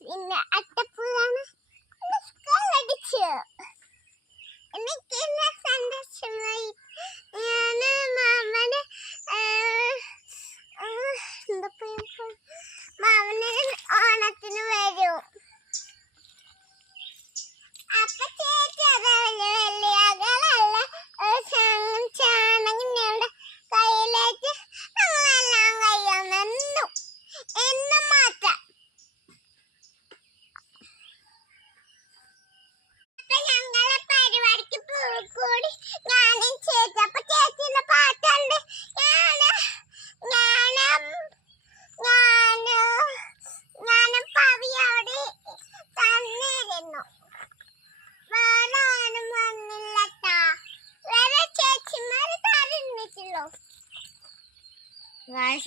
പിന്നെ അട്ടപ്പുഴാണ് അടിച്ചു എനിക്ക് സന്തോഷമായി. മാമന് മാമന് ഓണത്തിന് വരും. അപ്പൊ ചേച്ചി അതല്ല വെള്ളിയാകളല്ല ചാണകങ്ങളുടെ കയ്യിലേക്ക് ഞങ്ങളെല്ലാം കയ്യൊന്നു എന്ന് മാറ്റാം. അപ്പൊ ഞങ്ങളെ പരിപാടിക്ക് കൂടി ഞാനും ചേച്ചി. അപ്പൊ ചേച്ചിന്റെ പാട്ടുണ്ട്. ഞാനും പവിയോട് തന്നിരുന്നു. വേറെ ആരും വന്നില്ലട്ടാ. വേറെ ചേച്ചിമാര് തരുന്നിട്ടുള്ളൂ.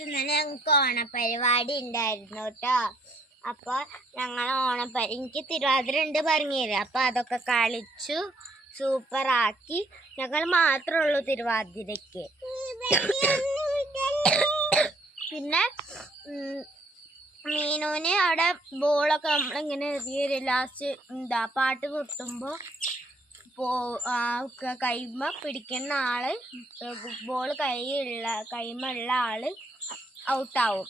ഇന്നലെ ഞങ്ങൾക്ക് ഓണപ്പരിപാടി ഉണ്ടായിരുന്നു കേട്ടോ. അപ്പൊ ഞങ്ങൾ എനിക്ക് തിരുവാതിര ഉണ്ട് പറഞ്ഞുതരാം. അപ്പൊ അതൊക്കെ കളിച്ചു സൂപ്പറാക്കി. ഞങ്ങൾ മാത്രമേ ഉള്ളൂ തിരുവാതിരക്ക്. പിന്നെ മീനുവിന് അവിടെ ബോളൊക്കെ നമ്മളിങ്ങനെ എറിയൊരു ലാസ്റ്റ് പാട്ട് പൊട്ടുമ്പോൾ കൈമ പിടിക്കുന്ന ആള് ബോൾ കൈമ ഉള്ള ആള് ഔട്ടാവും.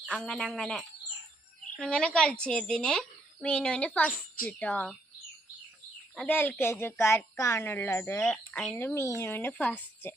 അങ്ങനെ കളിച്ചതിന് മീനുവിന് ഫസ്റ്റ് കേട്ടോ. അത് LKG-ക്കാർക്കാണുള്ളത്. അതിന് മീനുവിന് ഫസ്റ്റ്.